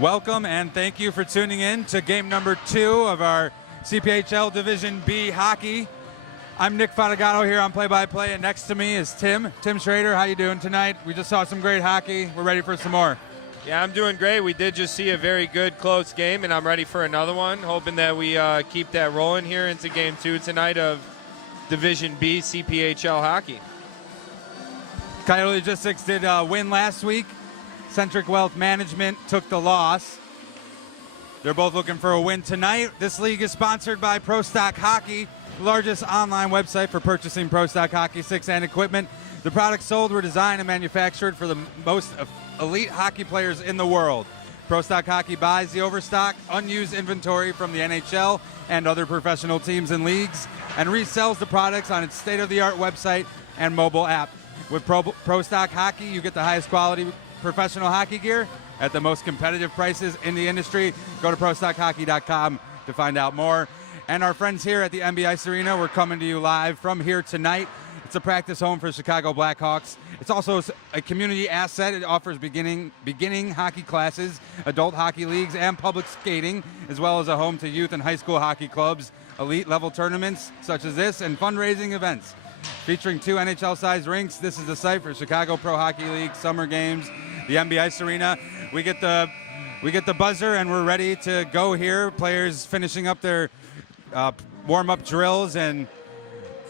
Welcome and thank you for tuning in to game number 2 of our CPHL Division B hockey. I'm Nick Fatigato here on play-by-play, and next to me is Tim Schrader. How you doing tonight? We just saw some great hockey. We're ready for some more. Yeah, I'm doing great. We did just see a very good, close game, and I'm ready for another one, hoping that we keep that rolling here into game 2 tonight of Division B CPHL hockey. Coyote Logistics did win last week. CENTRIC Wealth Management took the loss. They're both looking for a win tonight. This league is sponsored by Pro Stock Hockey, the largest online website for purchasing Pro Stock hockey sticks and equipment. The products sold were designed and manufactured for the most elite hockey players in the world. Pro Stock Hockey buys the overstock, unused inventory from the NHL and other professional teams and leagues and resells the products on its state-of-the-art website and mobile app. With Pro Stock Hockey, you get the highest quality professional hockey gear at the most competitive prices in the industry. Go to ProStockHockey.com to find out more. And our friends here at the MB Ice Arena, we're coming to you live from here tonight. It's a practice home for Chicago Blackhawks. It's also a community asset. It offers beginning hockey classes, adult hockey leagues, and public skating, as well as a home to youth and high school hockey clubs, elite level tournaments such as this, and fundraising events. Featuring 2 NHL-sized rinks, this is the site for Chicago Pro Hockey League summer games. The MB Ice Arena. We get the buzzer and we're ready to go here. Players finishing up their warm-up drills and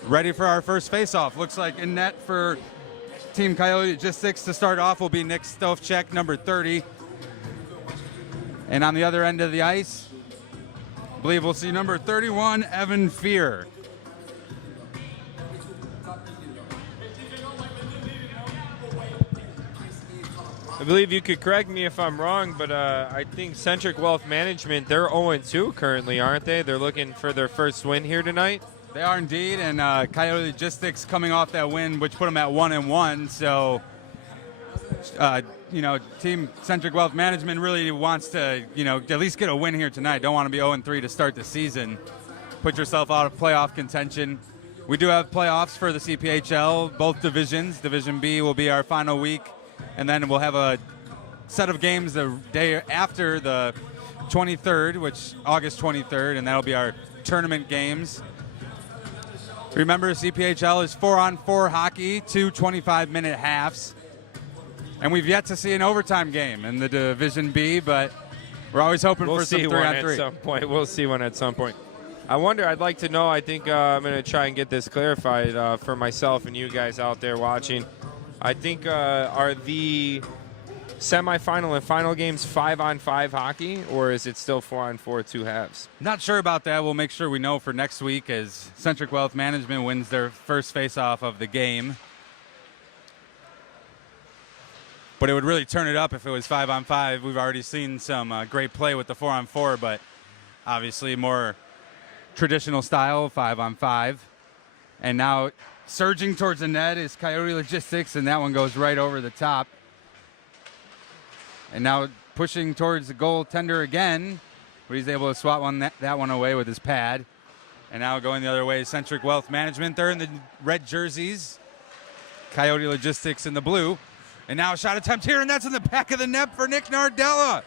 ready for our first face-off. Looks like in net for Team Coyote Logistics to start off will be Nick Stofchek, number 30. And on the other end of the ice, I believe we'll see number 31, Evan Fear. I believe you could correct me if I'm wrong, but I think CENTRIC Wealth Management, they're 0-2 currently, aren't they? They're looking for their first win here tonight. They are indeed, and Coyote Logistics coming off that win, which put them at 1-1. So, Team CENTRIC Wealth Management really wants to, at least get a win here tonight. Don't want to be 0-3 to start the season. Put yourself out of playoff contention. We do have playoffs for the CPHL, both divisions. Division B will be our final week. And then we'll have a set of games the day after the 23rd, which August 23rd, and that'll be our tournament games. Remember, CPHL is 4-on-4 hockey, 2 25-minute halves. And we've yet to see an overtime game in the Division B, but we're always hoping for some 3-on-3. At some point. We'll see one at some point. I wonder, I'd like to know, I think I'm going to try and get this clarified for myself and you guys out there watching. I think are the semifinal and final games 5-on-5 hockey, or is it still 4-on-4 2 halves? Not sure about that. We'll make sure we know for next week as CENTRIC Wealth Management wins their first face-off of the game. But it would really turn it up if it was 5-on-5. We've already seen some great play with the 4-on-4, but obviously more traditional style 5-on-5. And now surging towards the net is Coyote Logistics, and that one goes right over the top. And now pushing towards the goaltender again, but he's able to swat that one away with his pad. And now going the other way is CENTRIC Wealth Management. They're in the red jerseys. Coyote Logistics in the blue. And now a shot attempt here, and that's in the back of the net for Nick Nardella.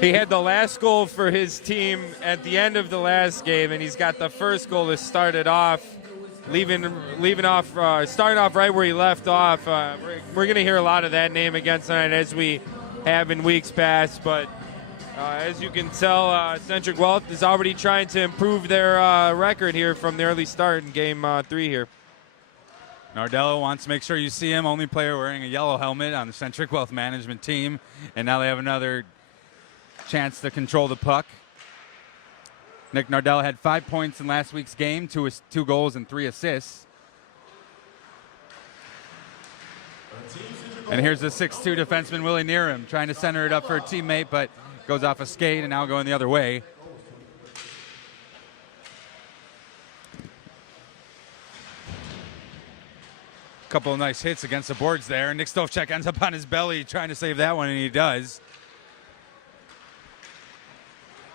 He had the last goal for his team at the end of the last game, and he's got the first goal to start it off, starting off right where he left off. We're going to hear a lot of that name again tonight, as we have in weeks past. But as you can tell, CENTRIC Wealth is already trying to improve their record here from the early start in game 3 here. Nardella wants to make sure you see him, only player wearing a yellow helmet on the CENTRIC Wealth Management team. And now they have another chance to control the puck. Nick Nardella had 5 points in last week's game, 2 goals and 3 assists. And here's the 6'2 defenseman Willie Neerum trying to center it up for a teammate, but goes off a skate and now going the other way. Couple of nice hits against the boards there. Nick Stofchek ends up on his belly trying to save that one, and he does.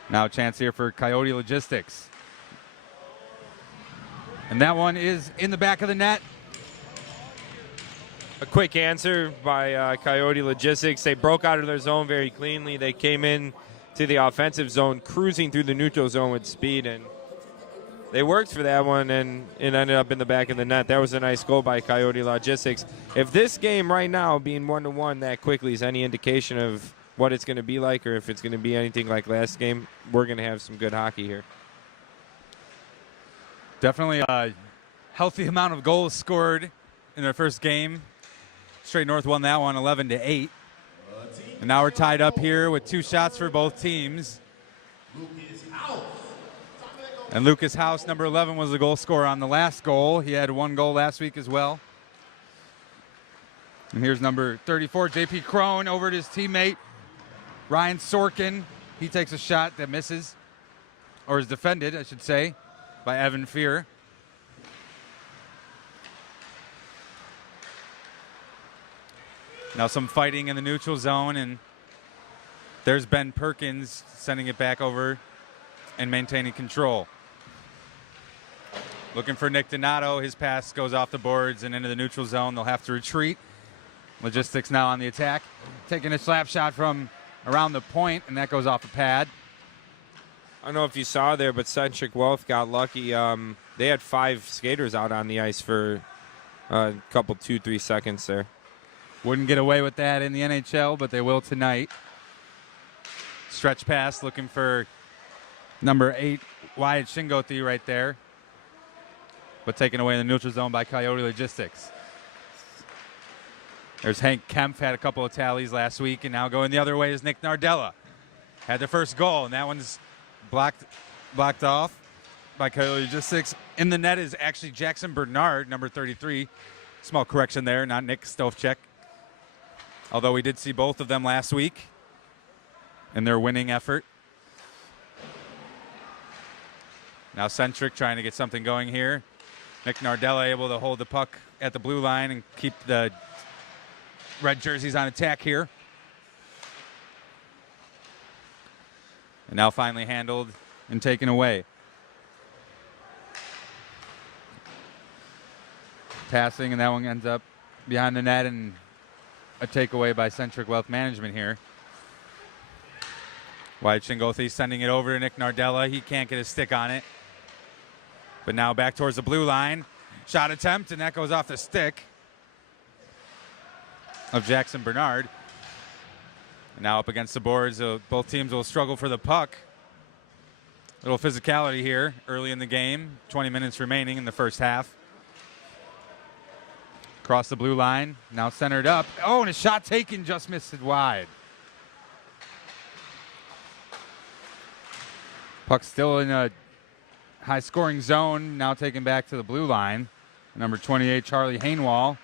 Now a chance here for Coyote Logistics. And that one is in the back of the net. A quick answer by Coyote Logistics. They broke out of their zone very cleanly. They came in to the offensive zone, cruising through the neutral zone with speed, and they worked for that one, and it ended up in the back of the net. That was a nice goal by Coyote Logistics. If this game right now, being 1-1 that quickly, is any indication of what it's going to be like, or if it's going to be anything like last game, we're going to have some good hockey here. Definitely a healthy amount of goals scored in their first game. Straight North won that one 11-8. And now we're tied up here with 2 shots for both teams. And Lucas House, number 11, was the goal scorer on the last goal. He had 1 goal last week as well. And here's number 34, J.P. Crone, over to his teammate, Ryan Sorkin. He takes a shot that misses, or is defended, I should say, by Evan Fear. Now some fighting in the neutral zone, and there's Ben Perkins sending it back over and maintaining control. Looking for Nick Donato. His pass goes off the boards and into the neutral zone. They'll have to retreat. Logistics now on the attack. Taking a slap shot from around the point, and that goes off a pad. I don't know if you saw there, but Centric Wealth got lucky. They had 5 skaters out on the ice for a couple, 2-3 seconds there. Wouldn't get away with that in the NHL, but they will tonight. Stretch pass looking for number 8, Wyatt Shingothi right there. But taken away in the neutral zone by Coyote Logistics. There's Hank Kempf, had a couple of tallies last week, and now going the other way is Nick Nardella. Had the first goal, and that one's blocked off by Coyote Logistics. In the net is actually Jackson Bernard, number 33. Small correction there, not Nick Stovchek. Although we did see both of them last week in their winning effort. Now Centric trying to get something going here. Nick Nardella able to hold the puck at the blue line and keep the red jerseys on attack here. And now finally handled and taken away. Passing, and that one ends up behind the net, and a takeaway by Centric Wealth Management here. Wyatt Shingothi sending it over to Nick Nardella. He can't get his stick on it. But now back towards the blue line. Shot attempt, and that goes off the stick of Jackson Bernard. And now up against the boards. Both teams will struggle for the puck. A little physicality here early in the game. 20 minutes remaining in the first half. Across the blue line, now centered up. Oh, and a shot taken, just missed it wide. Puck still in a high-scoring zone, now taken back to the blue line. Number 28, Charlie Hainwall.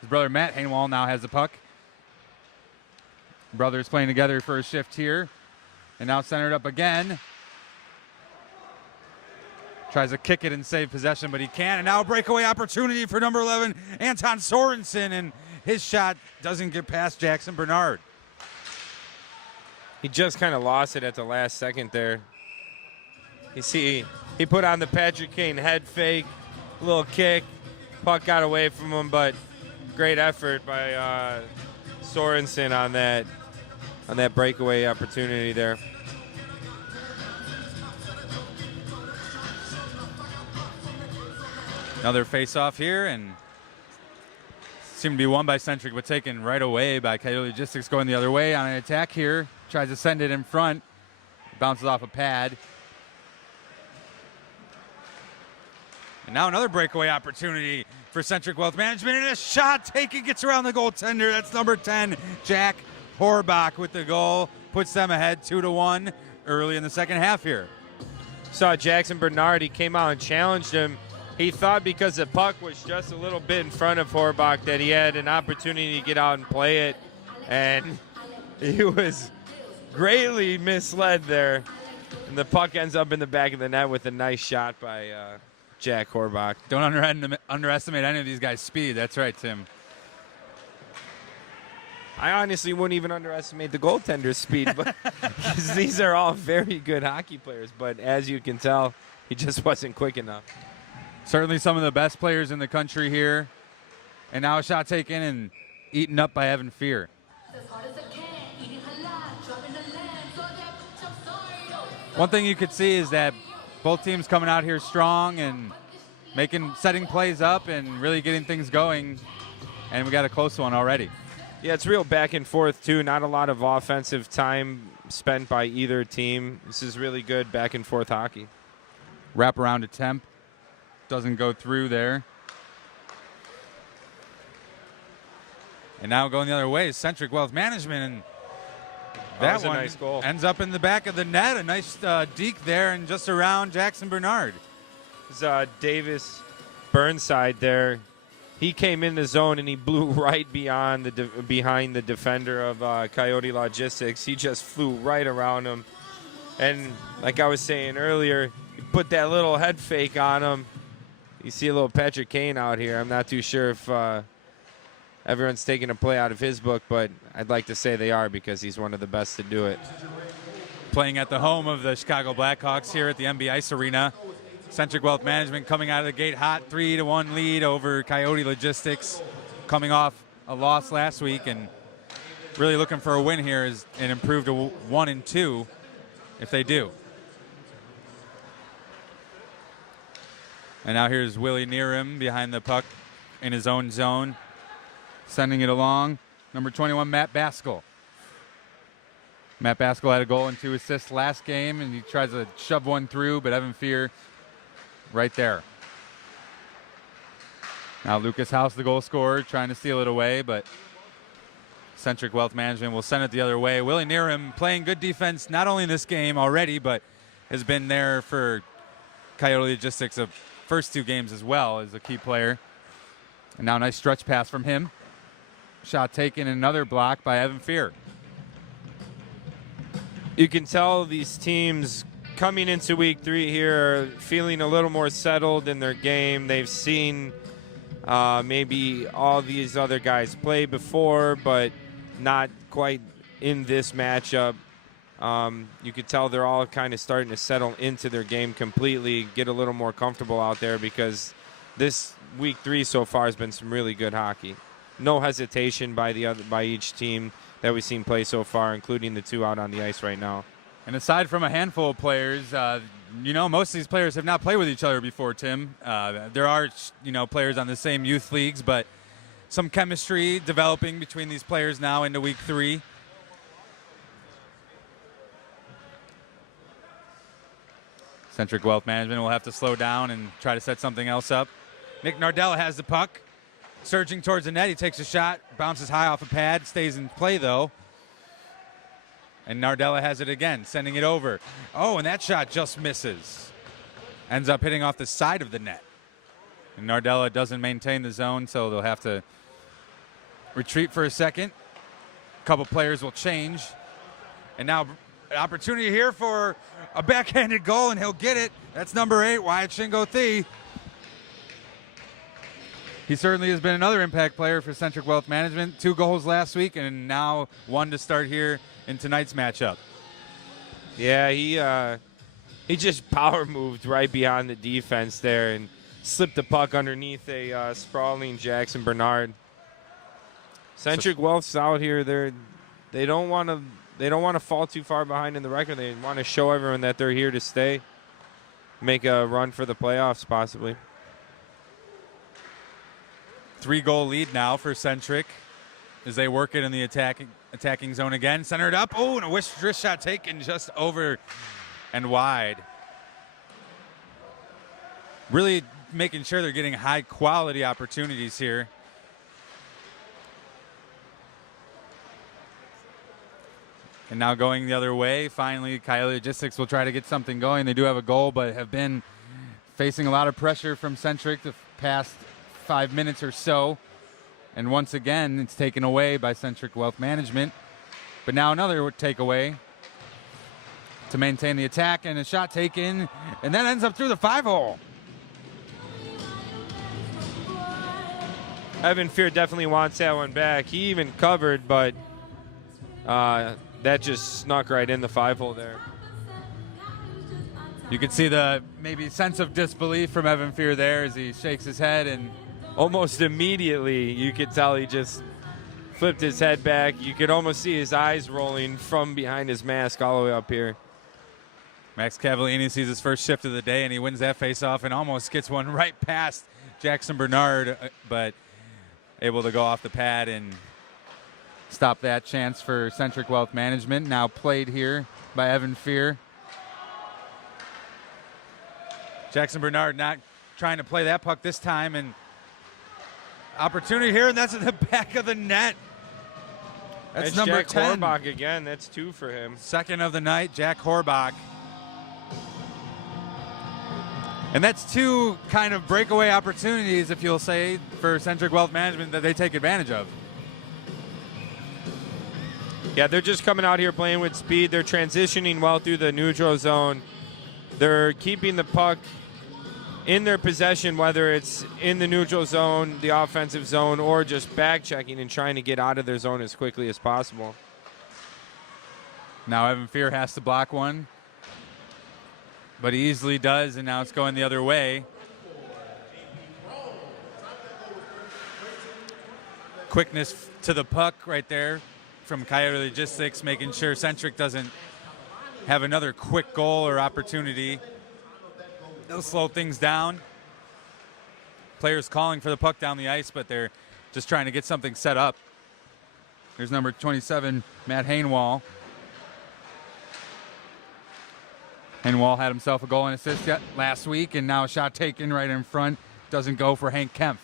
His brother Matt Hainwall now has the puck. Brothers playing together for a shift here. And now centered up again. Tries to kick it and save possession, but he can't. And now a breakaway opportunity for number 11, Anton Sorensen. And his shot doesn't get past Jackson Bernard. He just kind of lost it at the last second there. You see, he put on the Patrick Kane head fake, little kick. Puck got away from him, but great effort by Sorensen on that breakaway opportunity there. Another face-off here, and seemed to be won by Centric, but taken right away by Coyote Logistics, going the other way on an attack here. Tries to send it in front. Bounces off a pad. And now another breakaway opportunity for Centric Wealth Management, and a shot taken, gets around the goaltender. That's number 10, Jack Horbach with the goal. Puts them ahead 2-1 early in the second half here. Saw Jackson Bernard, he came out and challenged him. He thought because the puck was just a little bit in front of Horbach that he had an opportunity to get out and play it, and he was greatly misled there. And the puck ends up in the back of the net with a nice shot by Jack Horbach. Don't underestimate any of these guys' speed. That's right, Tim. I honestly wouldn't even underestimate the goaltender's speed, but these are all very good hockey players. But as you can tell, he just wasn't quick enough. Certainly some of the best players in the country here. And now a shot taken and eaten up by Evan Fear. One thing you could see is that both teams coming out here strong and setting plays up and really getting things going. And we got a close one already. Yeah, it's real back and forth, too. Not a lot of offensive time spent by either team. This is really good back and forth hockey. Wraparound attempt. Doesn't go through there. And now going the other way is Centric Wealth Management. And that was a one nice goal. Ends up in the back of the net. A nice deke there and just around Jackson Bernard. It's, Davis Burnside there. He came in the zone and he blew right behind the defender of Coyote Logistics. He just flew right around him. And like I was saying earlier, he put that little head fake on him. You see a little Patrick Kane out here. I'm not too sure if everyone's taking a play out of his book, but I'd like to say they are because he's one of the best to do it. Playing at the home of the Chicago Blackhawks here at the MB Ice Arena. Centric Wealth Management coming out of the gate hot, 3-1 lead over Coyote Logistics, coming off a loss last week and really looking for a win here and improve to 1-2 if they do. And now here's Willie Neerim behind the puck in his own zone, sending it along. Number 21, Matt Baskell. Matt Baskell had a goal and 2 assists last game, and he tries to shove one through, but Evan Fear right there. Now Lucas House, the goal scorer, trying to steal it away, but Centric Wealth Management will send it the other way. Willie Neerim playing good defense, not only in this game already, but has been there for Coyote Logistics the first 2 games as well as a key player. And now a nice stretch pass from him. Shot taken, another block by Evan Fear. You can tell these teams coming into week 3 here are feeling a little more settled in their game. They've seen maybe all these other guys play before, but not quite in this matchup. You could tell they're all kind of starting to settle into their game completely, get a little more comfortable out there because this week 3 so far has been some really good hockey. No hesitation by each team that we've seen play so far, including the 2 out on the ice right now. And aside from a handful of players, most of these players have not played with each other before, Tim. There are, players on the same youth leagues, but some chemistry developing between these players now into week 3. Centric Wealth Management will have to slow down and try to set something else up. Nick Nardella has the puck, surging towards the net. He takes a shot, bounces high off a pad, stays in play, though. And Nardella has it again, sending it over. Oh, and that shot just misses. Ends up hitting off the side of the net. And Nardella doesn't maintain the zone, so they'll have to retreat for a second. A couple players will change. And now an opportunity here for a backhanded goal, and he'll get it. That's number 8, Wyatt Shingo-Thee. He certainly has been another impact player for Centric Wealth Management. 2 goals last week, and now 1 to start here in tonight's matchup. Yeah, he just power moved right beyond the defense there and slipped the puck underneath a sprawling Jackson Bernard. Centric Wealth's out here. They don't want to fall too far behind in the record. They want to show everyone that they're here to stay, make a run for the playoffs possibly. 3-goal lead now for Centric as they work it in the attacking zone again. Centered up. Oh, and a wrist shot taken just over and wide. Really making sure they're getting high-quality opportunities here. And now going the other way, finally, Coyote Logistics will try to get something going. They do have a goal, but have been facing a lot of pressure from Centric the past 5 minutes or so. And once again, it's taken away by Centric Wealth Management. But now another takeaway to maintain the attack, and a shot taken, and that ends up through the 5-hole. Evan Fear definitely wants that one back. He even covered, but that just snuck right in the 5-hole there. You can see the maybe sense of disbelief from Evan Fear there as he shakes his head and almost immediately, you could tell he just flipped his head back. You could almost see his eyes rolling from behind his mask all the way up here. Max Cavallini sees his first shift of the day, and he wins that faceoff and almost gets one right past Jackson Bernard, but able to go off the pad and stop that chance for Centric Wealth Management. Now played here by Evan Fear. Jackson Bernard not trying to play that puck this time, and opportunity here, and that's in the back of the net. That's number Jack 10. Horbach again. That's 2 for him. Second of the night, Jack Horbach. And that's 2 kind of breakaway opportunities, if you'll say, for Centric Wealth Management that they take advantage of. Yeah, they're just coming out here playing with speed. They're transitioning well through the neutral zone. They're keeping the puck in their possession, whether it's in the neutral zone, the offensive zone, or just back checking and trying to get out of their zone as quickly as possible. Now Evan Fear has to block one, but he easily does, and now it's going the other way. Quickness to the puck right there from Coyote Logistics, making sure Centric doesn't have another quick goal or opportunity. They'll slow things down. Players calling for the puck down the ice, but they're just trying to get something set up. There's number 27, Matt Hainwall. Hainwall had himself a goal and assist last week, and now a shot taken right in front. Doesn't go for Hank Kempf.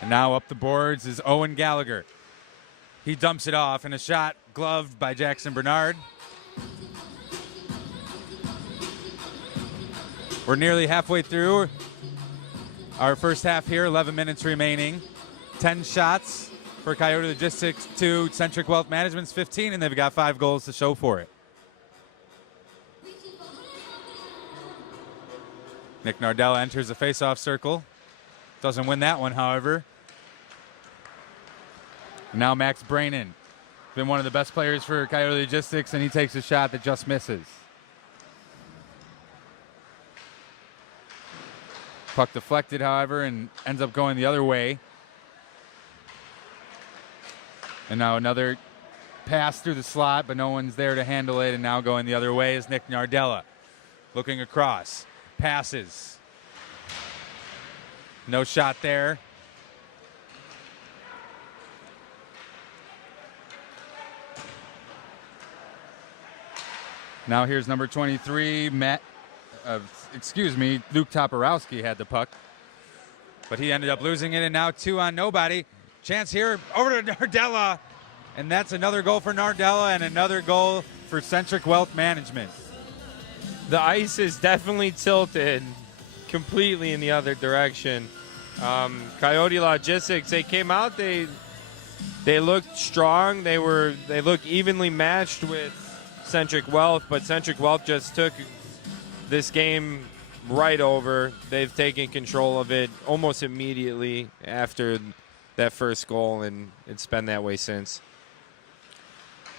And now up the boards is Owen Gallagher. He dumps it off, and a shot gloved by Jackson Bernard. We're nearly halfway through our first half here, 11 minutes remaining. 10 shots for Coyote Logistics to Centric Wealth Management's 15, and they've got 5 goals to show for it. Nick Nardella enters the faceoff circle. Doesn't win that one, however. Now Max Brainin, been one of the best players for Coyote Logistics, and he takes a shot that just misses. Puck deflected, however, and ends up going the other way. And now another pass through the slot, but no one's there to handle it, and now going the other way is Nick Nardella. Looking across, passes. No shot there. Now here's number 23, Luke Toporowski had the puck, but he ended up losing it, and now 2 on nobody. Chance here over to Nardella, and that's another goal for Nardella and another goal for Centric Wealth Management. The ice is definitely tilted completely in the other direction. Coyote Logistics, they came out, they looked strong, they looked evenly matched with Centric Wealth, but Centric Wealth just took this game right over. They've taken control of it almost immediately after that first goal, and it's been that way since.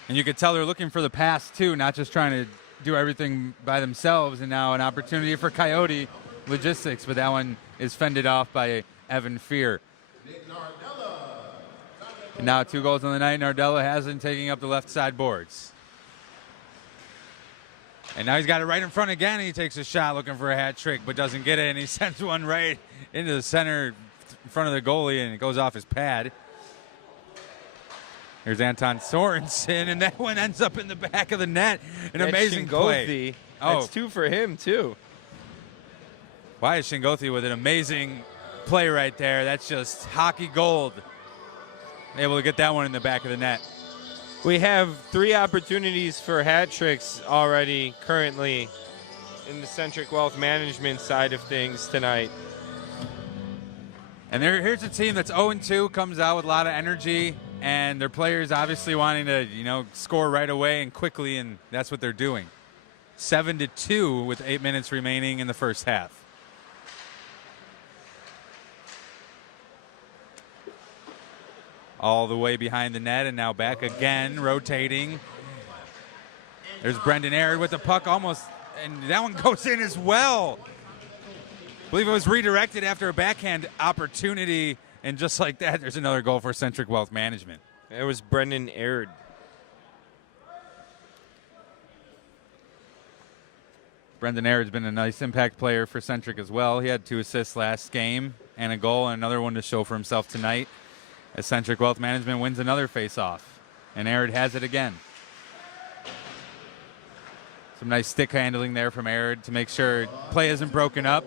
And you could tell they're looking for the pass too, not just trying to do everything by themselves. And now an opportunity for Coyote Logistics, but that one is fended off by Evan Fear. And now 2 goals on the night. Nardella has been taking up the left side boards. And now he's got it right in front again. He takes a shot looking for a hat trick, but doesn't get it, and he sends one right into the center in front of the goalie, and it goes off his pad. Here's Anton Sorensen, and that one ends up in the back of the net. An amazing play. That's 2 for him, too. Why is Shingothi with an amazing play right there? That's just hockey gold. Able to get that one in the back of the net. We have 3 opportunities for hat tricks already currently in the Centric Wealth Management side of things tonight. And here's a team that's 0-2, comes out with a lot of energy, and their players obviously wanting to, score right away and quickly, and that's what they're doing. 7-2 with 8 minutes remaining in the first half. All the way behind the net, and now back again, rotating. There's Brendan Aird with the puck, almost And that one goes in as well. I believe it was redirected after a backhand opportunity. And just like that, there's another goal for Centric Wealth Management. It was Brendan Aird. Brendan Aird's been a nice impact player for Centric as well. He had 2 assists last game and a goal, and another one to show for himself tonight as Centric Wealth Management wins another face-off. And Aird has it again. Some nice stick handling there from Aird to make sure play isn't broken up.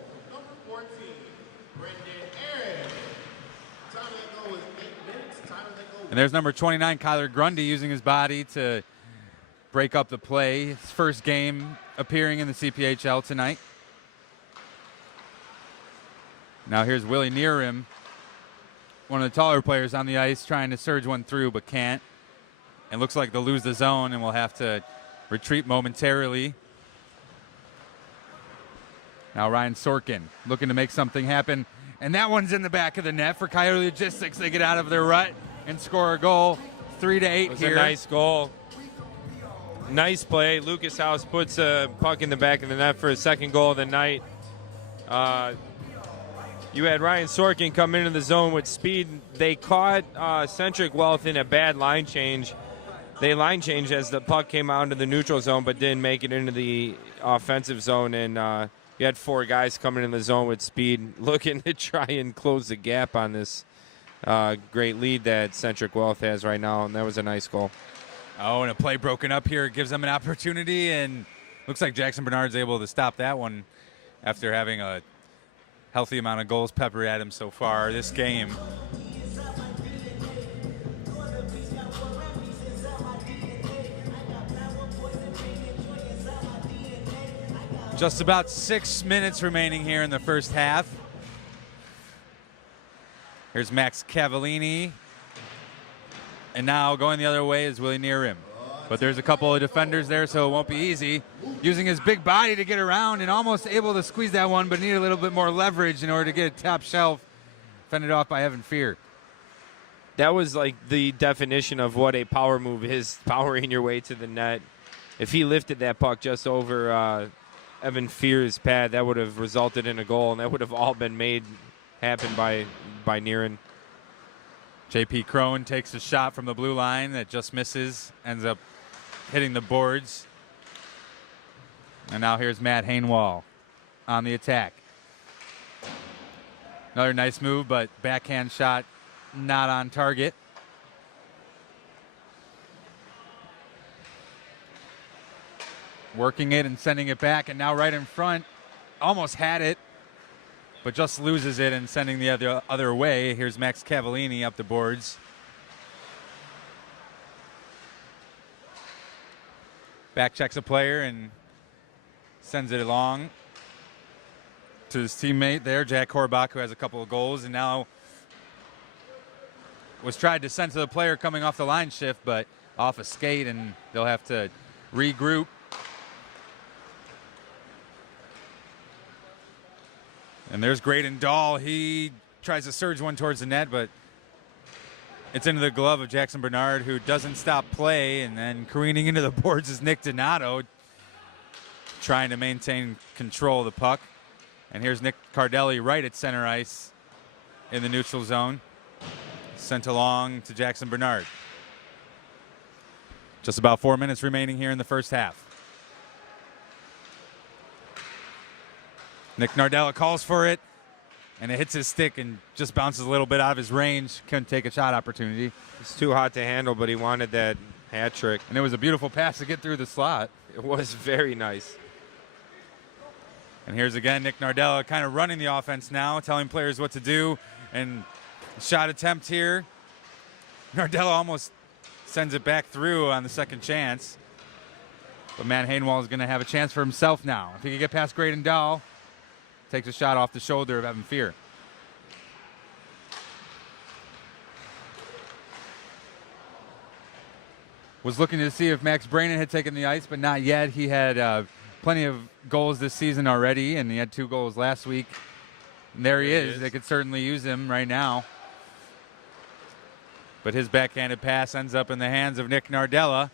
And there's number 29, Kyler Grundy, using his body to break up the play. His first game appearing in the CPHL tonight. Now here's Willie Nearim, one of the taller players on the ice, trying to surge one through but can't. And looks like they'll lose the zone and will have to retreat momentarily. Now Ryan Sorkin looking to make something happen. And that one's in the back of the net for Coyote Logistics. They get out of their rut and score a goal. 3-8 It was here. a nice goal. Nice play. Lucas House puts a puck in the back of the net for his second goal of the night. You had Ryan Sorkin come into the zone with speed. They caught Centric Wealth in a bad line change. They line changed as the puck came out into the neutral zone, but didn't make it into the offensive zone. And you had 4 guys coming in the zone with speed, looking to try and close the gap on this great lead that Centric Wealth has right now. And that was a nice goal. Oh, and a play broken up here gives them an opportunity, and looks like Jackson Bernard's able to stop that one after having a healthy amount of goals peppered at him so far this game. Just about 6 minutes remaining here in the first half. Here's Max Cavallini. And now going the other way is Willie Nearim. But there's a couple of defenders there, so it won't be easy. Using his big body to get around and almost able to squeeze that one, but need a little bit more leverage in order to get it top shelf. Fended off by Evan Fear. That was like the definition of what a power move is, powering your way to the net. If he lifted that puck just over Evan Fear's pad, that would have resulted in a goal, and that would have all been made happen by Nearin. J.P. Crone takes a shot from the blue line that just misses, ends up hitting the boards. And now here's Matt Hainwall on the attack. Another nice move, but backhand shot not on target. Working it and sending it back, and now right in front. Almost had it, but just loses it and sending the other way. Here's Max Cavallini up the boards. Back checks a player and sends it along to his teammate there, Jack Horbach, who has a couple of goals, and now was tried to send to the player coming off the line shift, but off a skate, and they'll have to regroup. And there's Graydon Dahl. He tries to surge one towards the net, but it's into the glove of Jackson Bernard, who doesn't stop play. And then careening into the boards is Nick Donato, trying to maintain control of the puck. And here's Nick Cardelli right at center ice in the neutral zone. Sent along to Jackson Bernard. Just about 4 minutes remaining here in the first half. Nick Nardella calls for it, and it hits his stick and just bounces a little bit out of his range. Couldn't take a shot opportunity. It's too hot to handle, but he wanted that hat trick. And it was a beautiful pass to get through the slot. It was very nice. And here's again Nick Nardella kind of running the offense now, telling players what to do. And shot attempt here. Nardella almost sends it back through on the second chance. But Matt Hainwall is going to have a chance for himself now. If he can get past Graydon Dahl, takes a shot off the shoulder of Evan Fear. Was looking to see if Max Brannon had taken the ice, but not yet. He had plenty of goals this season already, and he had 2 goals last week. And there he is. They could certainly use him right now. But his backhanded pass ends up in the hands of Nick Nardella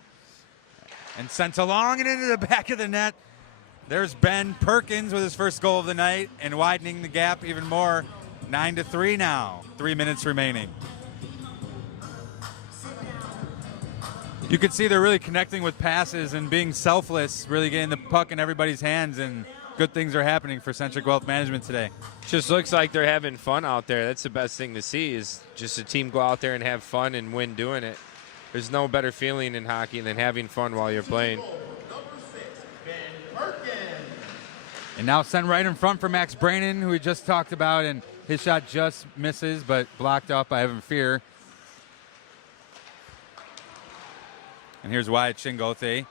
and sent along and into the back of the net. There's Ben Perkins with his first goal of the night and widening the gap even more. 9-3 now. 3 minutes remaining. You can see they're really connecting with passes and being selfless, really getting the puck in everybody's hands, and good things are happening for Centric Wealth Management today. Just looks like they're having fun out there. That's the best thing to see, is just a team go out there and have fun and win doing it. There's no better feeling in hockey than having fun while you're playing. And now sent right in front for Max Brannon, who we just talked about, and his shot just misses, but blocked off by Evan Fear. And here's Wyatt Chingote.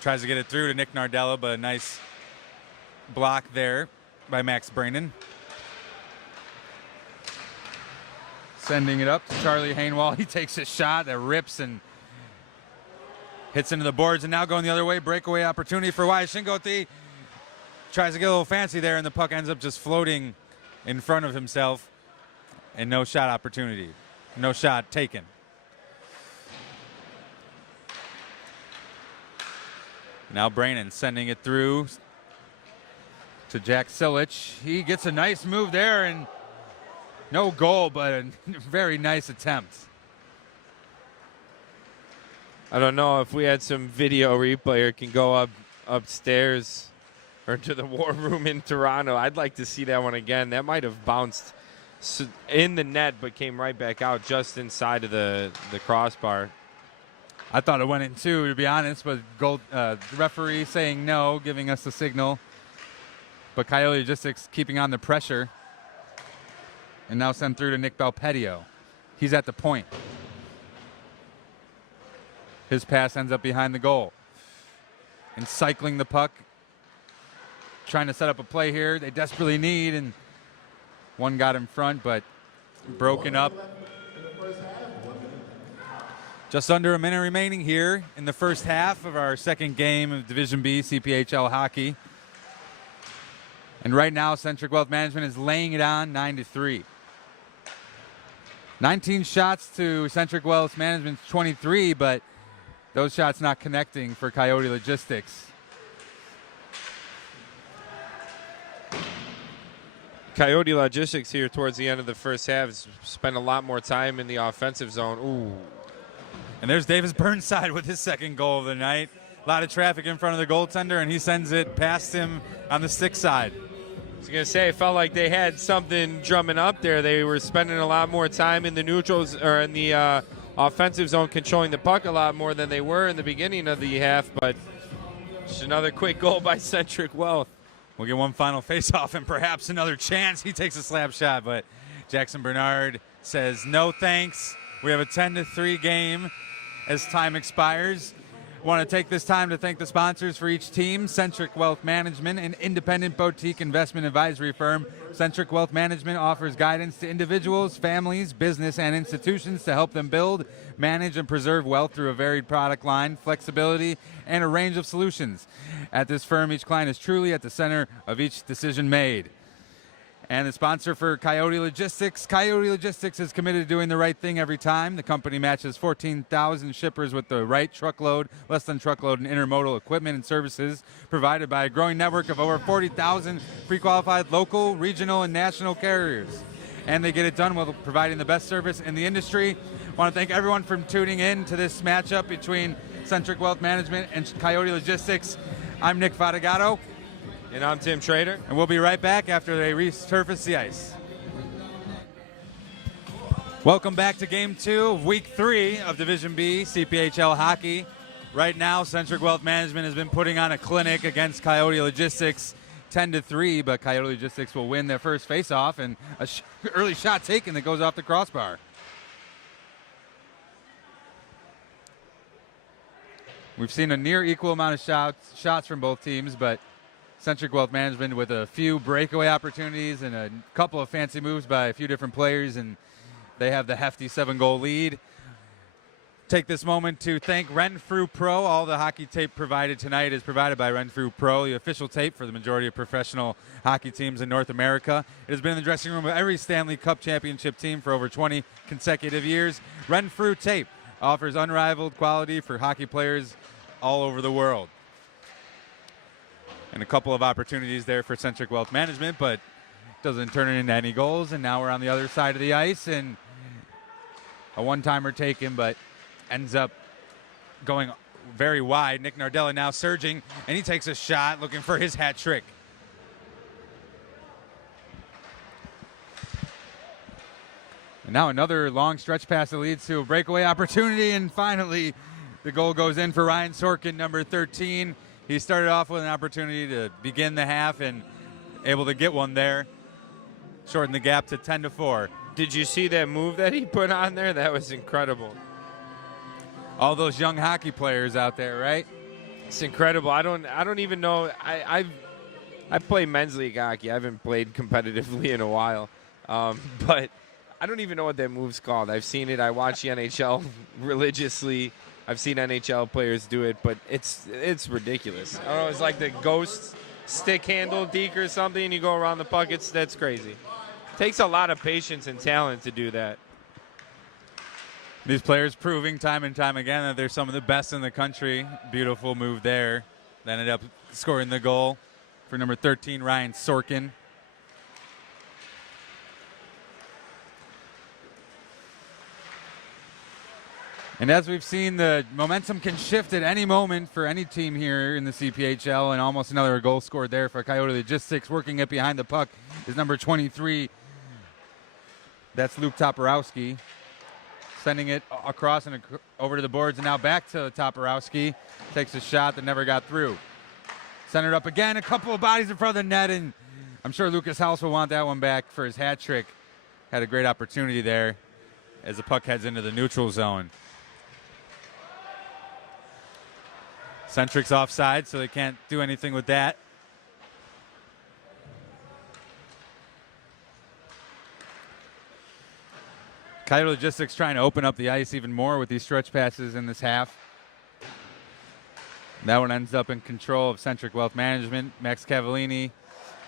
Tries to get it through to Nick Nardella, but a nice block there by Max Brannon. Sending it up to Charlie Hainwall. He takes a shot that rips and hits into the boards, and now going the other way. Breakaway opportunity for Wyatt Chingote. Tries to get a little fancy there, and the puck ends up just floating in front of himself, and no shot opportunity. No shot taken. Now Brannon sending it through to Jack Silich. He gets a nice move there, and no goal, but a very nice attempt. I don't know if we had some video replay or can go upstairs or to the war room in Toronto. I'd like to see that one again. That might have bounced in the net but came right back out just inside of the crossbar. I thought it went in too, to be honest, but the referee saying no, giving us the signal. But Coyote Logistics keeping on the pressure. And now sent through to Nick Belpedio. He's at the point. His pass ends up behind the goal. And cycling the puck. Trying to set up a play here they desperately need, and one got in front, but broken up. Just under a minute remaining here in the first half of our second game of Division B CPHL hockey. And right now, Centric Wealth Management is laying it on 9-3. 19 shots to Centric Wealth Management's 23, but those shots not connecting for Coyote Logistics. Coyote Logistics here towards the end of the first half has spent a lot more time in the offensive zone. Ooh. And there's Davis Burnside with his second goal of the night. A lot of traffic in front of the goaltender, and he sends it past him on the stick side. I was going to say, it felt like they had something drumming up there. They were spending a lot more time in the neutrals or in the offensive zone, controlling the puck a lot more than they were in the beginning of the half, but just another quick goal by Centric Wealth. We'll get one final face-off and perhaps another chance. He takes a slap shot, but Jackson Bernard says no thanks. We have a 10-3 game as time expires. I want to take this time to thank the sponsors for each team. Centric Wealth Management, an independent boutique investment advisory firm. Centric Wealth Management offers guidance to individuals, families, business, and institutions to help them build, manage, and preserve wealth through a varied product line, flexibility, and a range of solutions. At this firm, each client is truly at the center of each decision made. And the sponsor for Coyote Logistics. Coyote Logistics is committed to doing the right thing every time. The company matches 14,000 shippers with the right truckload, less than truckload, and intermodal equipment and services provided by a growing network of over 40,000 pre-qualified local, regional, and national carriers. And they get it done while providing the best service in the industry. I want to thank everyone for tuning in to this matchup between Centric Wealth Management and Coyote Logistics. I'm Nick Fatigato. And I'm Tim Schrader. And we'll be right back after they resurface the ice. Welcome back to Game 2 of Week 3 of Division B CPHL hockey. Right now, Centric Wealth Management has been putting on a clinic against Coyote Logistics 10-3, but Coyote Logistics will win their first face-off, and an early shot taken that goes off the crossbar. We've seen a near equal amount of shots from both teams, but Centric Wealth Management with a few breakaway opportunities and a couple of fancy moves by a few different players, and they have the hefty 7-goal lead. Take this moment to thank Renfrew Pro. All the hockey tape provided tonight is provided by Renfrew Pro, the official tape for the majority of professional hockey teams in North America. It has been in the dressing room of every Stanley Cup championship team for over 20 consecutive years. Renfrew tape offers unrivaled quality for hockey players all over the world. And a couple of opportunities there for Centric Wealth Management, but doesn't turn it into any goals. And now we're on the other side of the ice, and a one-timer taken, but ends up going very wide. Nick Nardella now surging, and he takes a shot looking for his hat trick. And now another long stretch pass that leads to a breakaway opportunity, and finally the goal goes in for Ryan Sorkin, number 13. He started off with an opportunity to begin the half and able to get one there. Shorten the gap to 10-4. Did you see that move that he put on there? That was incredible. All those young hockey players out there, right? It's incredible. I don't even know. I play men's league hockey. I haven't played competitively in a while, but I don't even know what that move's called. I've seen it. I watch the NHL religiously. I've seen NHL players do it, but it's ridiculous. I don't know. It's like the ghost stick handle deke or something. You go around the puck. That's crazy. It takes a lot of patience and talent to do that. These players proving time and time again that they're some of the best in the country. Beautiful move there. They ended up scoring the goal for number 13, Ryan Sorkin. And as we've seen, the momentum can shift at any moment for any team here in the CPHL, and almost another goal scored there for Coyote Logistics. Working it behind the puck is number 23. That's Luke Toporowski. Sending it across and over to the boards, and now back to Toporowski. Takes a shot that never got through. Centered up again, a couple of bodies in front of the net, and I'm sure Lucas House will want that one back for his hat trick. Had a great opportunity there as the puck heads into the neutral zone. Centric's offside, so they can't do anything with that. Coyote Logistics trying to open up the ice even more with these stretch passes in this half. That one ends up in control of Centric Wealth Management. Max Cavallini.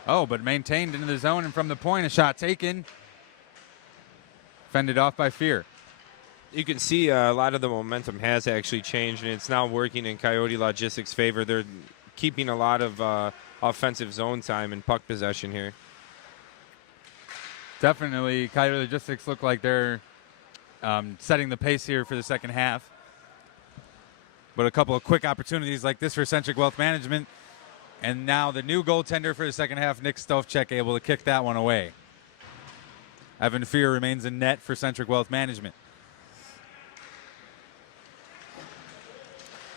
Oh, but maintained into the zone, and from the point, a shot taken. Fended off by Fear. You can see a lot of the momentum has actually changed, and it's now working in Coyote Logistics' favor. They're keeping a lot of offensive zone time and puck possession here. Definitely, Coyote Logistics look like they're setting the pace here for the second half. But a couple of quick opportunities like this for Centric Wealth Management. And now the new goaltender for the second half, Nick Stovchek, able to kick that one away. Evan Fear remains in net for Centric Wealth Management.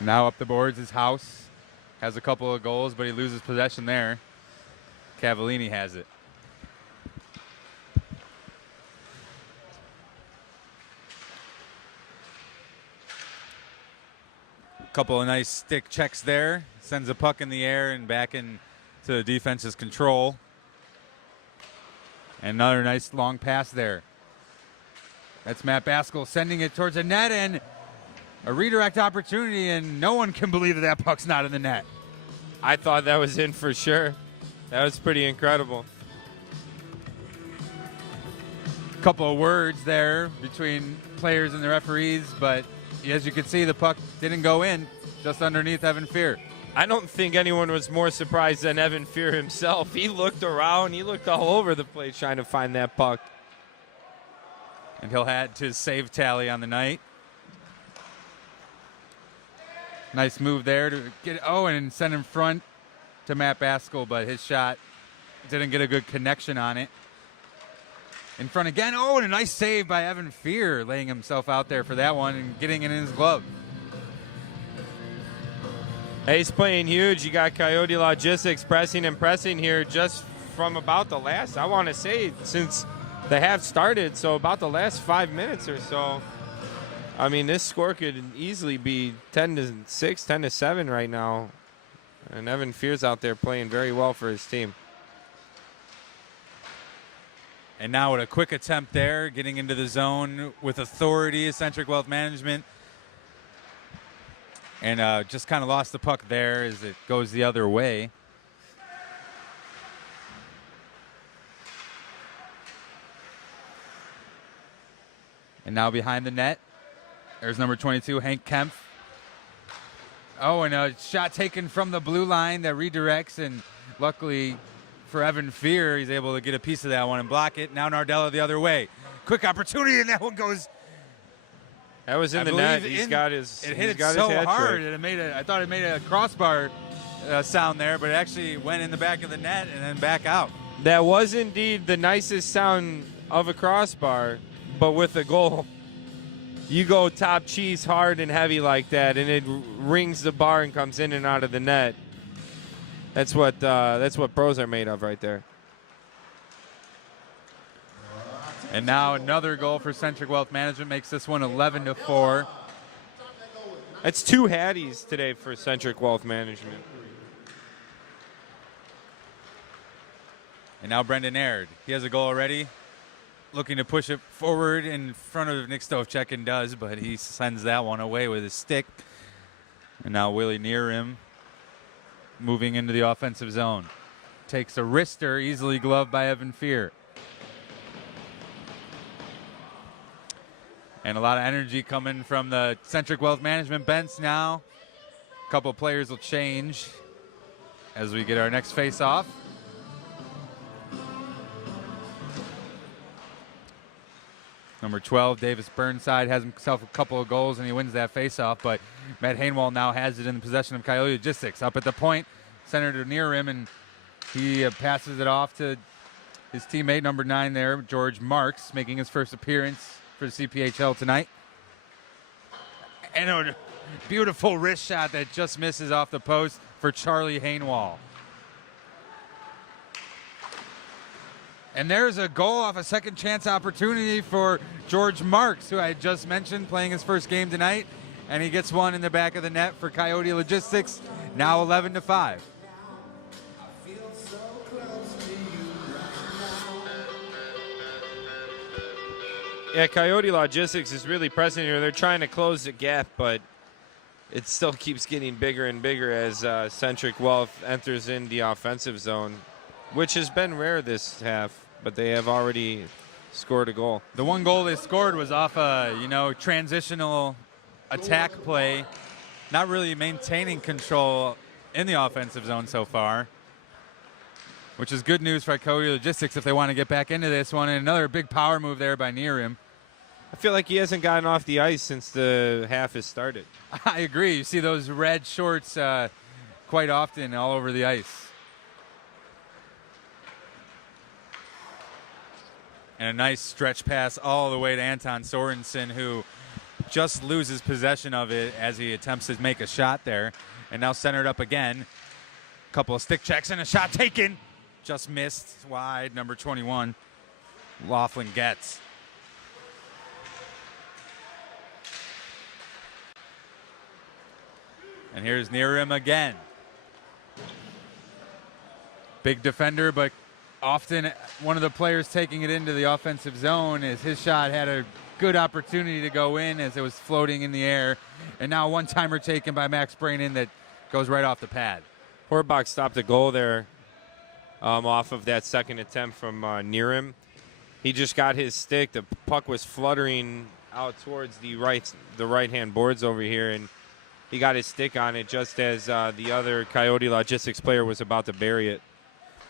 Now up the boards is House. Has a couple of goals, but he loses possession there. Cavallini has it. Couple of nice stick checks there. Sends a puck in the air and back into the defense's control. And another nice long pass there. That's Matt Baskell sending it towards the net, and a redirect opportunity, and no one can believe that puck's not in the net. I thought that was in for sure. That was pretty incredible. Couple of words there between players and the referees, but as you can see, the puck didn't go in, just underneath Evan Fear. I don't think anyone was more surprised than Evan Fear himself. He looked around. He looked all over the place trying to find that puck. And he'll add to his save tally on the night. Nice move there to get and send in front to Matt Baskell, but his shot didn't get a good connection on it. In front again. Oh, and a nice save by Evan Fear, laying himself out there for that one and getting it in his glove. He's playing huge. You got Coyote Logistics pressing and pressing here just from about the last, I want to say, since the half started, so about the last 5 minutes or so. I mean, this score could easily be 10-6, 10-7 right now. And Evan Fear's out there playing very well for his team. And now with a quick attempt there, getting into the zone with authority, Centric Wealth Management. And just kind of lost the puck there as it goes the other way. And now behind the net, there's number 22, Hank Kempf. Oh, and a shot taken from the blue line that redirects, and luckily for Evan Fear, he's able to get a piece of that one and block it. Now Nardella the other way. Quick opportunity, and that one goes. That was in the net. He's got his. It hit it so hard, and I thought it made a crossbar sound there, but it actually went in the back of the net and then back out. That was indeed the nicest sound of a crossbar, but with a goal. You go top cheese hard and heavy like that, and it rings the bar and comes in and out of the net. That's what pros are made of right there. And now another goal for Centric Wealth Management makes this one 11-4. That's 2 Hatties today for Centric Wealth Management. And now Brendan Aird. He has a goal already. Looking to push it forward in front of Nick Stovchek, and does, but he sends that one away with his stick. And now Willie near him, moving into the offensive zone. Takes a wrister, easily gloved by Evan Fear. And a lot of energy coming from the Centric Wealth Management bench now. A couple of players will change as we get our next face-off. Number 12, Davis Burnside, has himself a couple of goals, and he wins that faceoff. But Matt Hainwall now has it in the possession of Coyote Logistics. Up at the point, centered near him, and he passes it off to his teammate, number 9 there, George Marks, making his first appearance for the CPHL tonight. And a beautiful wrist shot that just misses off the post for Charlie Hainwall. And there's a goal off a second chance opportunity for George Marks, who I just mentioned, playing his first game tonight. And he gets one in the back of the net for Coyote Logistics, now 11-5. Yeah, Coyote Logistics is really pressing here. They're trying to close the gap, but it still keeps getting bigger and bigger as Centric Wealth enters in the offensive zone, which has been rare this half, but they have already scored a goal. The one goal they scored was off a, transitional attack play, not really maintaining control in the offensive zone so far, which is good news for Coyote Logistics if they want to get back into this one. And another big power move there by Nearim. I feel like he hasn't gotten off the ice since the half has started. I agree. You see those red shorts quite often all over the ice. And a nice stretch pass all the way to Anton Sorensen, who just loses possession of it as he attempts to make a shot there. And now centered up again. A couple of stick checks and a shot taken. Just missed wide, number 21, Laughlin gets. And here's Nearim again. Big defender, but often one of the players taking it into the offensive zone, as his shot had a good opportunity to go in as it was floating in the air. And now one-timer taken by Max Brainin that goes right off the pad. Horbach stopped a goal there off of that second attempt from Nearim. He just got his stick. The puck was fluttering out towards the right-hand boards over here, and he got his stick on it just as the other Coyote Logistics player was about to bury it.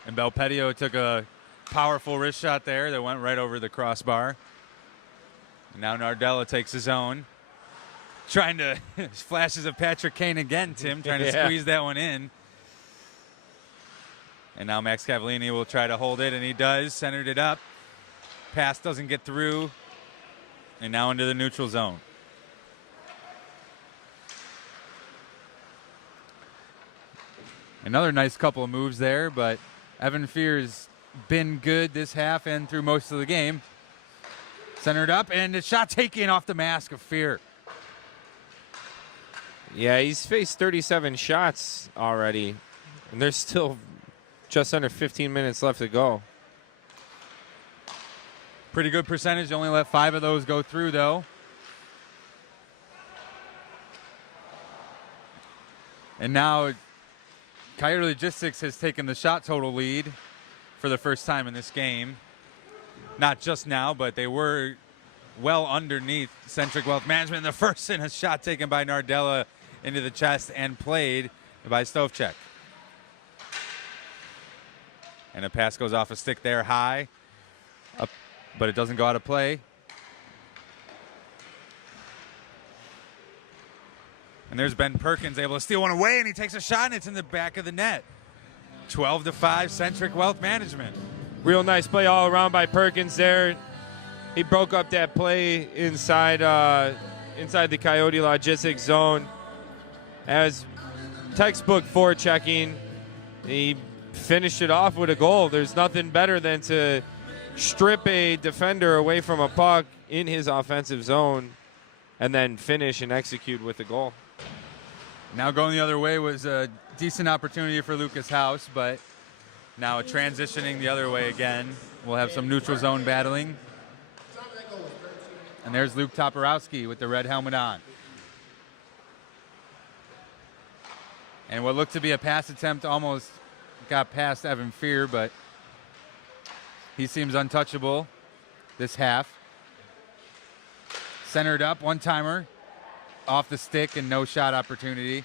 And Belpedio took a powerful wrist shot there that went right over the crossbar. And now Nardella takes his own. Trying to, flashes of Patrick Kane again, Tim, trying to squeeze that one in. And now Max Cavallini will try to hold it, and he does, centered it up. Pass doesn't get through. And now into the neutral zone. Another nice couple of moves there, but Evan Fear's been good this half and through most of the game. Centered up, and a shot taken off the mask of Fear. Yeah, he's faced 37 shots already, and there's still just under 15 minutes left to go. Pretty good percentage. Only let 5 of those go through, though. And now Coyote Logistics has taken the shot total lead for the first time in this game. Not just now, but they were well underneath Centric Wealth Management. The first in a shot taken by Nardella into the chest and played by Stovchek. And a pass goes off a stick there high, up, but it doesn't go out of play. And there's Ben Perkins able to steal one away, and he takes a shot, and it's in the back of the net. 12-5, Centric Wealth Management. Real nice play all around by Perkins there. He broke up that play inside the Coyote logistics zone. As textbook forechecking, he finished it off with a goal. There's nothing better than to strip a defender away from a puck in his offensive zone and then finish and execute with a goal. Now going the other way was a decent opportunity for Lucas House, but now transitioning the other way again. We'll have some neutral zone battling. And there's Luke Toporowski with the red helmet on. And what looked to be a pass attempt almost got past Evan Fear, but he seems untouchable this half. Centered up, one-timer, off the stick and no shot opportunity.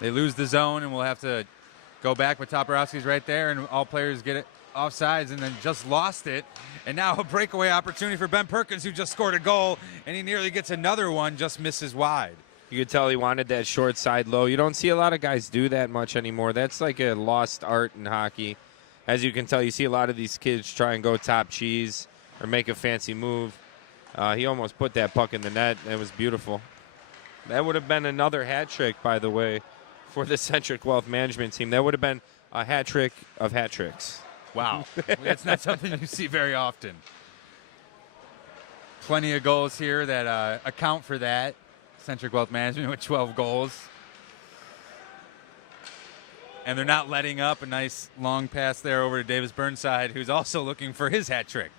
They lose the zone and we'll have to go back, but Toporowski's right there and all players get it offsides and then just lost it. And now a breakaway opportunity for Ben Perkins, who just scored a goal, and he nearly gets another one, just misses wide. You could tell he wanted that short side low. You don't see a lot of guys do that much anymore. That's like a lost art in hockey. As you can tell, you see a lot of these kids try and go top cheese or make a fancy move. He almost put that puck in the net. It was beautiful. That would have been another hat trick, by the way, for the Centric Wealth Management team. That would have been a hat trick of hat tricks. Wow. That's not something you see very often. Plenty of goals here that account for that. Centric Wealth Management with 12 goals. And they're not letting up. A nice long pass there over to Davis Burnside, who's also looking for his hat trick.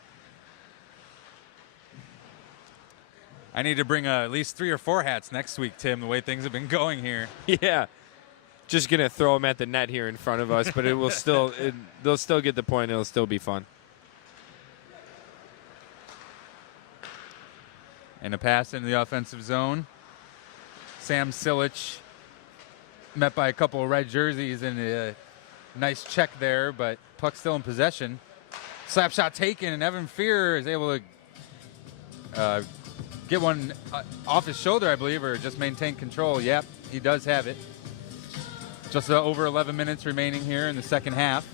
I need to bring at least 3 or 4 hats next week, Tim, the way things have been going here. Yeah. Just going to throw them at the net here in front of us, but it will still they'll still get the point. It'll still be fun. And a pass into the offensive zone. Sam Silich met by a couple of red jerseys and a nice check there, but puck still in possession. Slap shot taken, and Evan Fear is able to get one off his shoulder, I believe, or just maintain control. Yep, he does have it. Just over 11 minutes remaining here in the second half.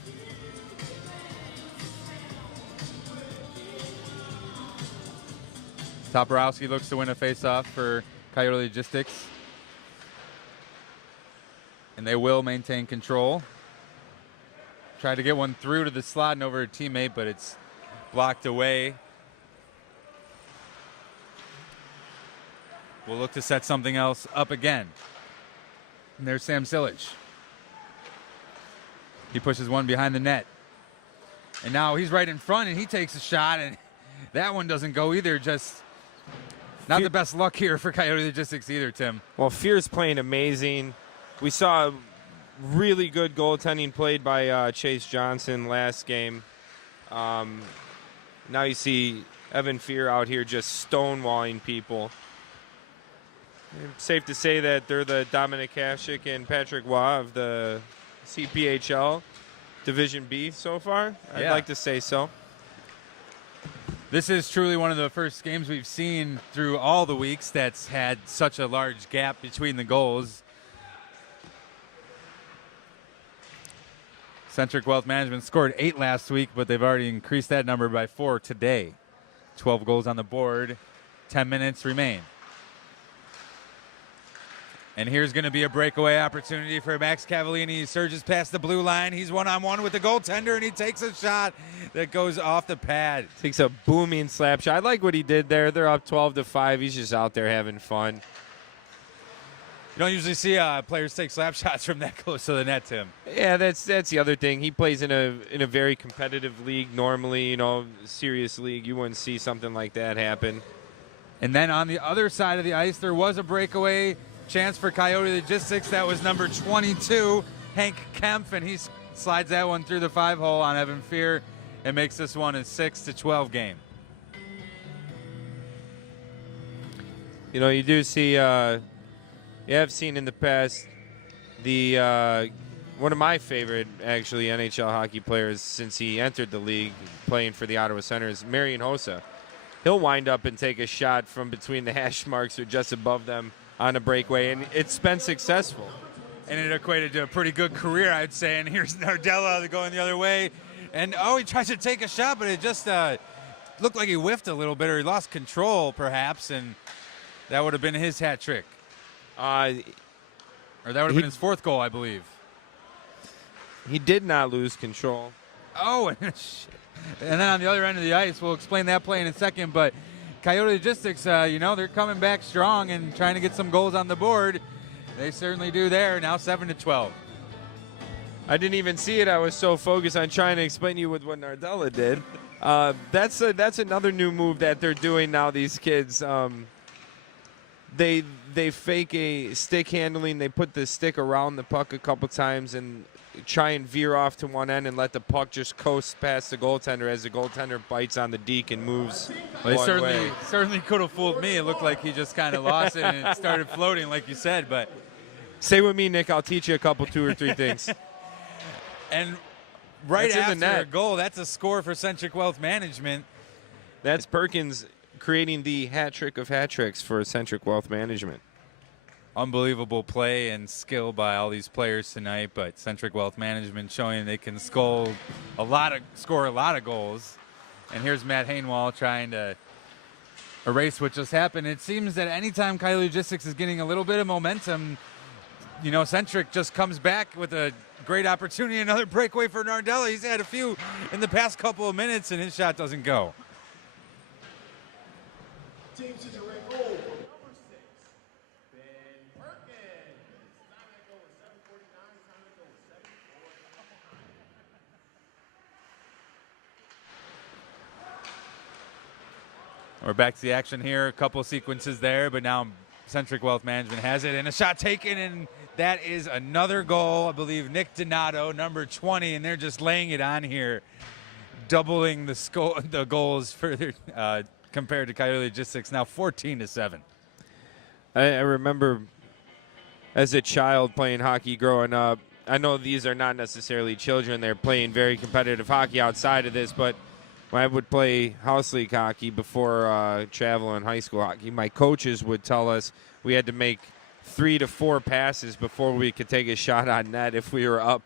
Toporowski looks to win a faceoff for Coyote Logistics. And they will maintain control. Tried to get one through to the slot and over a teammate, but it's blocked away. We'll look to set something else up again. And there's Sam Silich. He pushes one behind the net. And now he's right in front, and he takes a shot, and that one doesn't go either. Just not the best luck here for Coyote Logistics either, Tim. Well, Fear's playing amazing. We saw really good goaltending played by Chase Johnson last game. Now you see Evan Fear out here just stonewalling people. Safe to say that they're the Dominic Kashik and Patrick Waugh of the CPHL Division B so far. I'd like to say so. This is truly one of the first games we've seen through all the weeks that's had such a large gap between the goals. Centric Wealth Management scored 8 last week, but they've already increased that number by 4 today. 12 goals on the board. 10 minutes remain. And here's going to be a breakaway opportunity for Max Cavallini. He surges past the blue line. He's one-on-one with the goaltender, and he takes a shot that goes off the pad. Takes a booming slap shot. I like what he did there. They're up 12-5. He's just out there having fun. You don't usually see players take slap shots from that close to the net, Tim. Yeah, that's the other thing. He plays in a very competitive league normally, serious league. You wouldn't see something like that happen. And then on the other side of the ice, there was a breakaway chance for Coyote Logistics. That was number 22, Hank Kempf, and he slides that one through the 5-hole on Evan Fear. It makes this one a 6-12 game. You know, you do see, you have seen in the past the one of my favorite, actually, NHL hockey players since he entered the league playing for the Ottawa Senators, Marian Hossa. He'll wind up and take a shot from between the hash marks or just above them on a breakaway, and it's been successful. And it equated to a pretty good career, I'd say. And here's Nardella going the other way. And, oh, he tries to take a shot, but it just looked like he whiffed a little bit, or he lost control, perhaps, and that would have been his hat trick. Or that would have been his fourth goal, I believe. He did not lose control. Oh, and then on the other end of the ice, we'll explain that play in a second, but Coyote Logistics, you know, they're coming back strong and trying to get some goals on the board. They certainly do there, now 7-12. I didn't even see it. I was so focused on trying to explain to you what Nardella did. That's another new move that they're doing now, these kids. They fake a stick handling. They put the stick around the puck a couple times and try and veer off to one end and let the puck just coast past the goaltender as the goaltender bites on the deke and moves Well, one way. He certainly could have fooled me. It looked like he just kind of lost it and it started floating, like you said. But stay with me, Nick. I'll teach you a couple, 2 or 3 things. And right That's in the after net. a goal, that's a score for Centric Wealth Management. That's Perkins creating the hat trick of hat tricks for Centric Wealth Management. Unbelievable play and skill by all these players tonight, but Centric Wealth Management showing they can score a lot of goals. And here's Matt Hainwall trying to erase what just happened. It seems that anytime Coyote Logistics is getting a little bit of momentum, you know, Centric just comes back with a great opportunity, another breakaway for Nardella. He's had a few in the past couple of minutes, and his shot doesn't go. We're back to the action here. A couple sequences there, but now Centric Wealth Management has it. And a shot taken, and that is another goal. I believe Nick Donato, number 20, and they're just laying it on here, doubling the goals further compared to Coyote Logistics, now 14-7. I remember as a child playing hockey growing up. I know these are not necessarily children. They're playing very competitive hockey outside of this, but when I would play house league hockey before travel and high school hockey, my coaches would tell us we had to make 3 to 4 passes before we could take a shot on net if we were up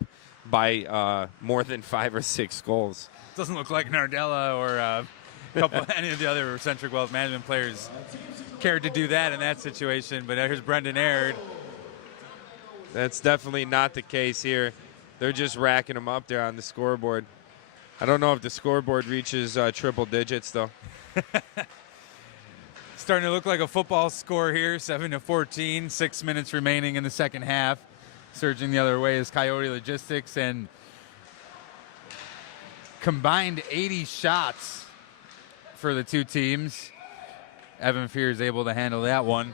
by more than 5 or 6 goals. Doesn't look like Nardella or any of the other Centric Wealth Management players cared to do that in that situation, but here's Brendan Aird. That's definitely not the case here. They're just racking them up there on the scoreboard. I don't know if the scoreboard reaches triple digits, though. Starting to look like a football score here, 7-14, 6 minutes remaining in the second half. Surging the other way is Coyote Logistics, and combined 80 shots for the two teams. Evan Fear is able to handle that one.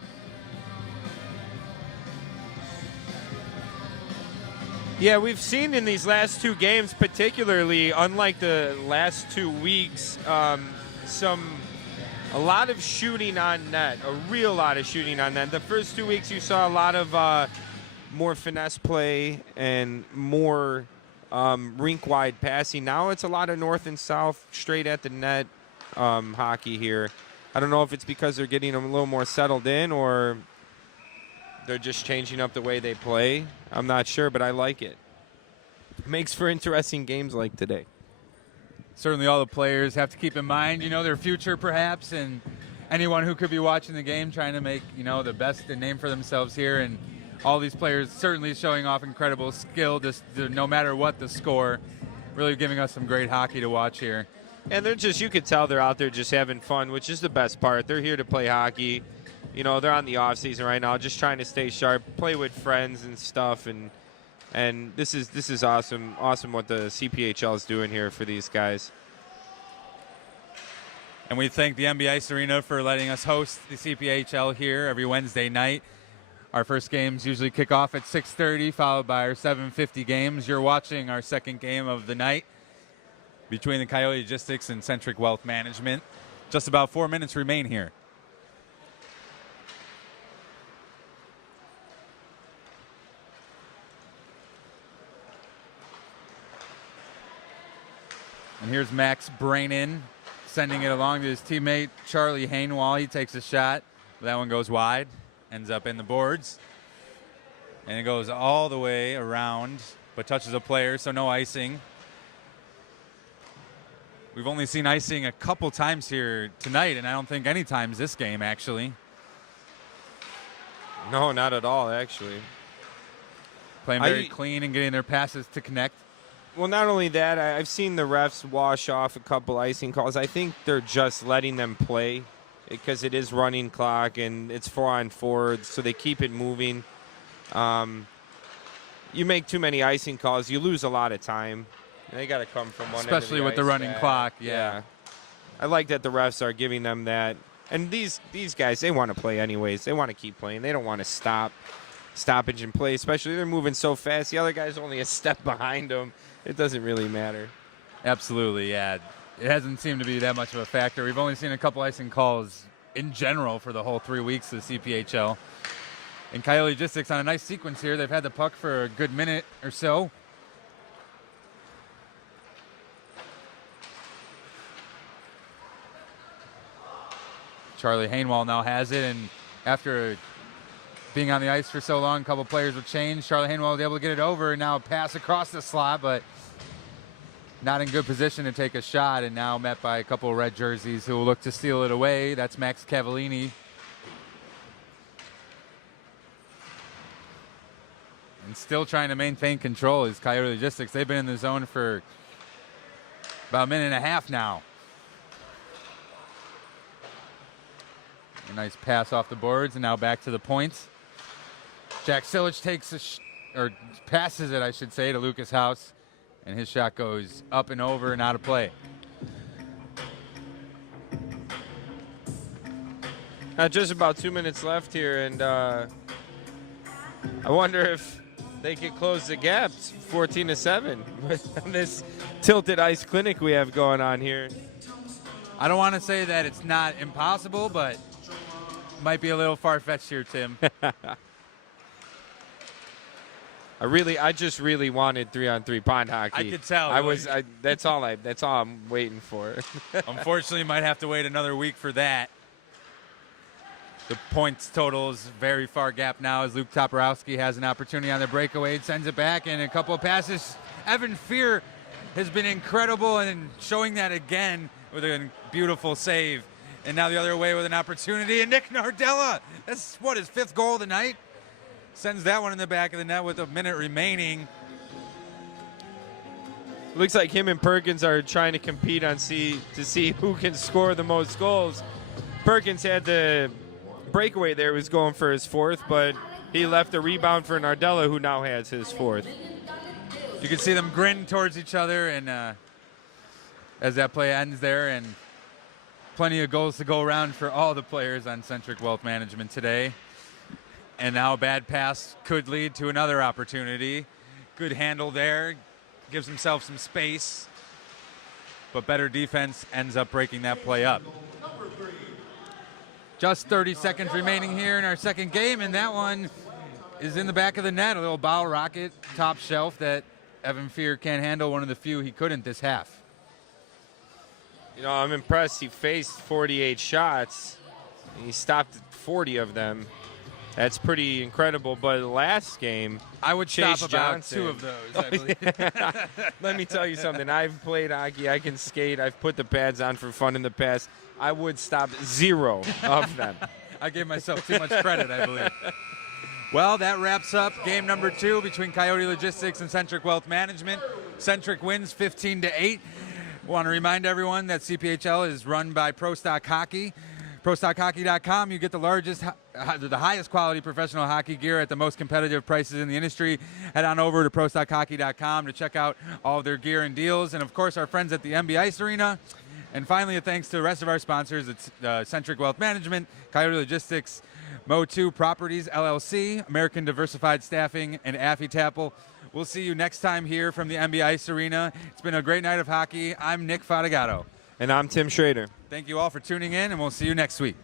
Yeah, we've seen in these last 2 games, particularly, unlike the last 2 weeks, a lot of shooting on net, a real lot of shooting on net. The first 2 weeks you saw a lot of more finesse play and more rink-wide passing. Now it's a lot of north and south, straight at the net hockey here. I don't know if it's because they're getting a little more settled in or they're just changing up the way they play. I'm not sure, but I like it. Makes for interesting games like today. Certainly all the players have to keep in mind, you know, their future perhaps, and anyone who could be watching the game trying to make, you know, the best name for themselves here. And all these players certainly showing off incredible skill, just no matter what the score, really giving us some great hockey to watch here. And they're just, you could tell they're out there just having fun, which is the best part. They're here to play hockey. You know, they're on the off season right now, just trying to stay sharp, play with friends and stuff, and this is awesome what the CPHL is doing here for these guys. And we thank the MB Ice Arena for letting us host the CPHL here every Wednesday night. Our first games usually kick off at 6:30, followed by our 7:50 games. You're watching our second game of the night. between the Coyote Logistics and Centric Wealth Management. Just about 4 minutes remain here. And here's Max Brainin sending it along to his teammate Charlie Hainwall. He takes a shot. That one goes wide, ends up in the boards. And it goes all the way around, but touches a player, so no icing. We've only seen icing a couple times here tonight, and I don't think any times this game, actually. No, not at all, actually. Playing very clean and getting their passes to connect. Well, not only that, I've seen the refs wash off a couple icing calls. I think they're just letting them play because it is running clock and it's 4-on-4, so they keep it moving. You make too many icing calls, you lose a lot of time. They got to come from one end of especially with the running clock. Yeah. I like that the refs are giving them that. And these guys, they want to play anyways. They want to keep playing. They don't want to stoppage and play, especially they're moving so fast. The other guy's only a step behind them. It doesn't really matter. Absolutely, yeah. It hasn't seemed to be that much of a factor. We've only seen a couple icing calls in general for the whole 3 weeks of the CPHL. And Coyote Logistics on a nice sequence here. They've had the puck for a good minute or so. Charlie Hainwall now has it, and after being on the ice for so long, a couple players would change. Charlie Hainwall was able to get it over, and now pass across the slot, but not in good position to take a shot, and now met by a couple of red jerseys who will look to steal it away. That's Max Cavallini. And still trying to maintain control is Coyote Logistics. They've been in the zone for about a minute and a half now. A nice pass off the boards, and now back to the points. Jack Silich takes or passes it, I should say, to Lucas House, and his shot goes up and over and out of play. Just about 2 minutes left here, and I wonder if they could close the gap 14-7 with this tilted ice clinic we have going on here. I don't want to say that it's not impossible, but might be a little far-fetched here, Tim. I just really wanted 3-on-3 pond hockey. I could tell. That's all I'm waiting for. Unfortunately, might have to wait another week for that. The points total is very far gap now as Luke Toporowski has an opportunity on the breakaway, sends it back, and a couple of passes. Evan Fear has been incredible and showing that again with a beautiful save. And now the other way with an opportunity, and Nick Nardella, that's what, his 5th goal of the night? Sends that one in the back of the net with a minute remaining. Looks like him and Perkins are trying to compete to see who can score the most goals. Perkins had the breakaway there, was going for his 4th, but he left a rebound for Nardella, who now has his 4th. You can see them grin towards each other, and as that play ends there, and plenty of goals to go around for all the players on Centric Wealth Management today. And now a bad pass could lead to another opportunity. Good handle there, gives himself some space, but better defense ends up breaking that play up. Just 30 seconds remaining here in our second game, and that one is in the back of the net. A little bow rocket, top shelf that Evan Fear can't handle, one of the few he couldn't this half. You know, I'm impressed. He faced 48 shots, and he stopped 40 of them. That's pretty incredible. But last game, I would Chase stop about Johnson. 2 of those, I believe. Let me tell you something. I've played hockey. I can skate. I've put the pads on for fun in the past. I would stop 0 of them. I gave myself too much credit, I believe. Well, that wraps up game number 2 between Coyote Logistics and Centric Wealth Management. Centric wins 15-8. Want to remind everyone that CPHL is run by Pro Stock Hockey. ProStockHockey.com. You get the highest quality professional hockey gear at the most competitive prices in the industry. Head on over to ProStockHockey.com to check out all of their gear and deals. And, of course, our friends at the MB Ice Arena. And finally, a thanks to the rest of our sponsors. It's Centric Wealth Management, Coyote Logistics, Mo2 Properties, LLC, American Diversified Staffing, and Affy Tapple. We'll see you next time here from the NBA Ice Arena. It's been a great night of hockey. I'm Nick Fatigato. And I'm Tim Schrader. Thank you all for tuning in, and we'll see you next week.